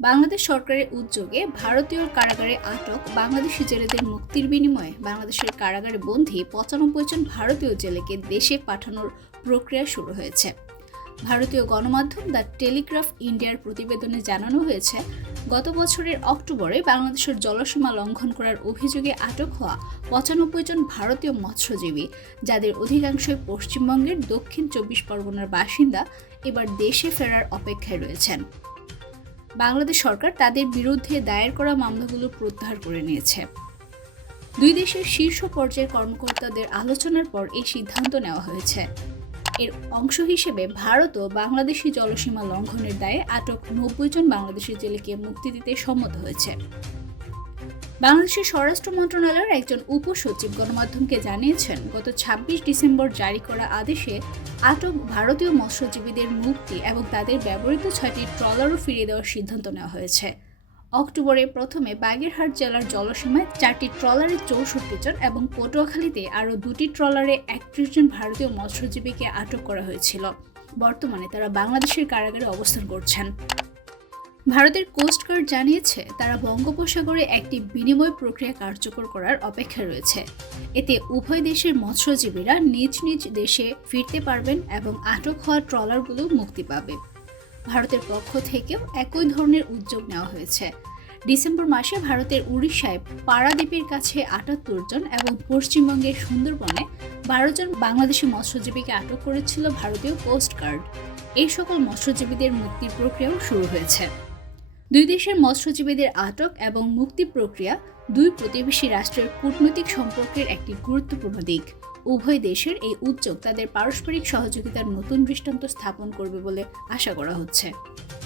বাংলাদেশ সরকারের উদ্যোগে ভারতীয় কারাগারে আটক বাংলাদেশি জেলেদের মুক্তির বিনিময়ে বাংলাদেশের কারাগারে বন্দী ৯৫ জন ভারতীয় জেলেকে দেশে পাঠানোর প্রক্রিয়া শুরু হয়েছে। ভারতীয় গণমাধ্যম দ্য টেলিগ্রাফ ইন্ডিয়ার প্রতিবেদনে জানানো হয়েছে, গত বছরের অক্টোবরে বাংলাদেশের জলসীমা লঙ্ঘন করার অভিযোগে আটক হওয়া ৯৫ জন ভারতীয় মৎস্যজীবী, যাদের অধিকাংশই পশ্চিমবঙ্গের দক্ষিণ ২৪ পরগনার বাসিন্দা, এবার দেশে ফেরার অপেক্ষায় রয়েছেন। বাংলাদেশ সরকার তাদের বিরুদ্ধে দায়ের করা মামলাগুলো প্রত্যাহার করে নিয়েছে। দুই দেশের শীর্ষ পর্যায়ের কর্মকর্তাদের আলোচনার পর এই সিদ্ধান্ত নেওয়া হয়েছে। এর অংশ হিসেবে ভারতও বাংলাদেশি জলসীমা লঙ্ঘনের দায়ে আটক ৯০ জন বাংলাদেশি জেলেকে মুক্তি দিতে সম্মত হয়েছে। বাংলাদেশের স্বরাষ্ট্র মন্ত্রণালয়ের একজন উপসচিব গণমাধ্যমকে জানিয়েছেন, গত ২৬ ডিসেম্বর জারি করা আদেশে আটক ভারতীয় মৎস্যজীবীদের মুক্তি এবং তাদের ব্যবহৃত ৬টি ট্রলারও ফিরিয়ে দেওয়ার সিদ্ধান্ত নেওয়া হয়েছে। অক্টোবরে প্রথমে বাগেরহাট জেলার জলসীমায় ৪টি ট্রলারে ৬৪ জন এবং পটুয়াখালীতে আরও ২টি ট্রলারে ৩১ জন ভারতীয় মৎস্যজীবীকে আটক করা হয়েছিল। বর্তমানে তারা বাংলাদেশের কারাগারে অবস্থান করছেন। ভারতের কোস্টগার্ড জানিয়েছে, তারা বঙ্গোপসাগরে একটি বিনিময় প্রক্রিয়া কার্যকর করার অপেক্ষায় রয়েছে। এতে উভয় দেশের মৎস্যজীবীরা নিজ নিজ দেশে ফিরতে পারবেন এবং আটক হওয়া ট্রলারগুলো মুক্তি পাবে। ভারতের পক্ষ থেকেও একই ধরনের উদ্যোগ নেওয়া হয়েছে। ডিসেম্বর মাসে ভারতের উড়িষ্যায় পারাদ্বীপের কাছে ৭৮ জন এবং পশ্চিমবঙ্গের সুন্দরবনে ১২ জন বাংলাদেশি মৎস্যজীবীকে আটক করেছিল ভারতীয় কোস্টগার্ড। এই সকল মৎস্যজীবীদের মুক্তির প্রক্রিয়াও শুরু হয়েছে। দুই দেশের মৎস্যজীবীদের আটক এবং মুক্তি প্রক্রিয়া দুই প্রতিবেশী রাষ্ট্রের কূটনৈতিক সম্পর্কের একটি গুরুত্বপূর্ণ দিক। উভয় দেশের এই উদ্যোগ তাদের পারস্পরিক সহযোগিতার নতুন দৃষ্টান্ত স্থাপন করবে বলে আশা করা হচ্ছে।